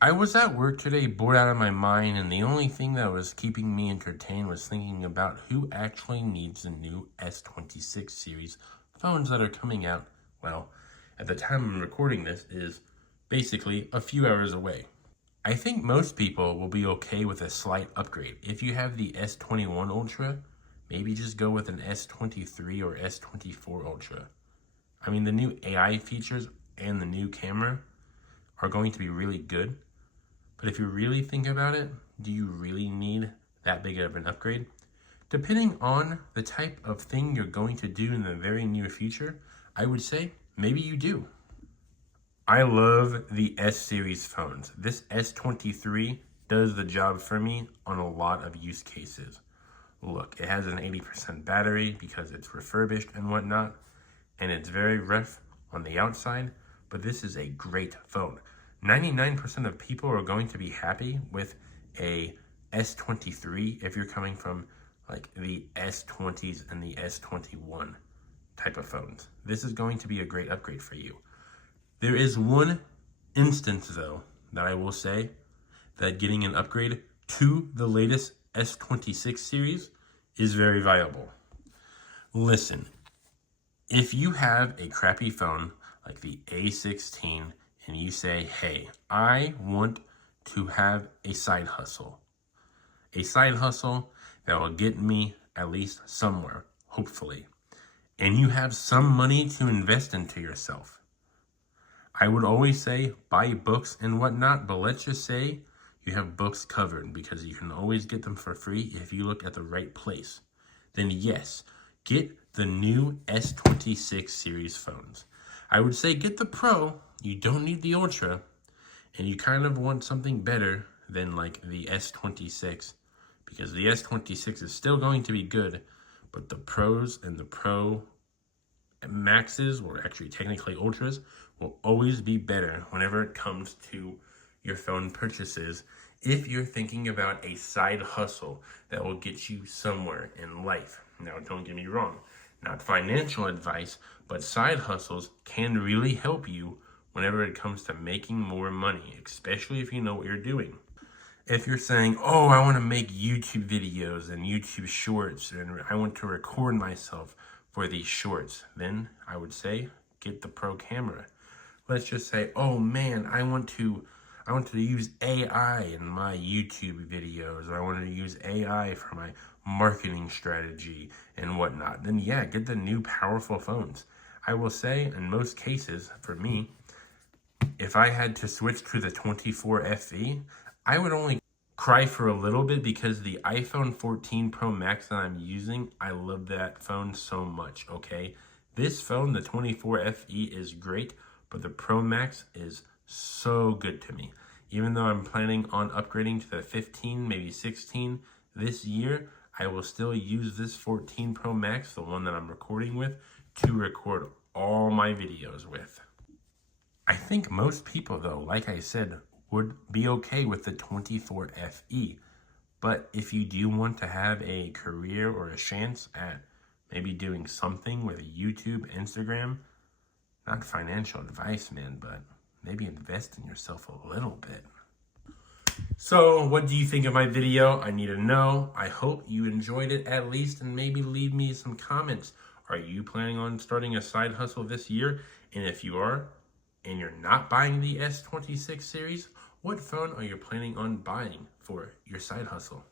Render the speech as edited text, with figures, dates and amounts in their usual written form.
I was at work today, bored out of my mind, and the only thing that was keeping me entertained was thinking about who actually needs the new S26 series phones that are coming out. Well, at the time I'm recording this is basically a few hours away. I think most people will be okay with a slight upgrade. If you have the S21 Ultra, maybe just go with an S23 or S24 Ultra. I mean, the new AI features and the new camera are going to be really good. But if you really think about it, do you really need that big of an upgrade? Depending on the type of thing you're going to do in the very near future, I would say maybe you do. I love the S series phones. This S23 does the job for me on a lot of use cases. Look, it has an 80% battery because it's refurbished and whatnot, and it's very rough on the outside, but this is a great phone. 99% of people are going to be happy with a S23 if you're coming from like the S20s and the S21 type of phones. This is going to be a great upgrade for you. There is one instance though that I will say that getting an upgrade to the latest S26 series is very viable. Listen, if you have a crappy phone like the A16 and you say, hey, I want to have a side hustle that will get me at least somewhere, hopefully, and you have some money to invest into yourself, I would always say buy books and whatnot, but let's just say you have books covered because you can always get them for free if you look at the right place. Then yes, get the new S26 series phones. I would say get the Pro. You don't need the Ultra, and you kind of want something better than like the S26 because the S26 is still going to be good, but the Pros and the Pro Maxes, or actually technically Ultras, will always be better whenever it comes to your phone purchases if you're thinking about a side hustle that will get you somewhere in life. Now, don't get me wrong, not financial advice, but side hustles can really help you whenever it comes to making more money, especially if you know what you're doing. If you're saying, oh, I want to make YouTube videos and YouTube shorts, and I want to record myself for these shorts, then I would say get the Pro camera. Let's just say, oh man, I want to use AI in my YouTube videos, or I want to use AI for my marketing strategy and whatnot. Then yeah, get the new powerful phones. I will say in most cases, for me, if I had to switch to the 24 FE, I would only cry for a little bit because the iPhone 14 Pro Max that I'm using, I love that phone so much, okay? This phone, the 24 FE, is great, but the Pro Max is so good to me. Even though I'm planning on upgrading to the 15, maybe 16 this year, I will still use this 14 Pro Max, the one that I'm recording with, to record all my videos with. I think most people, though, like I said, would be okay with the 24 FE. But if you do want to have a career or a chance at maybe doing something with YouTube, Instagram, not financial advice, man, but maybe invest in yourself a little bit. So what do you think of my video? I need to know. I hope you enjoyed it at least, and maybe leave me some comments. Are you planning on starting a side hustle this year? And if you are, and you're not buying the S26 series, what phone are you planning on buying for your side hustle?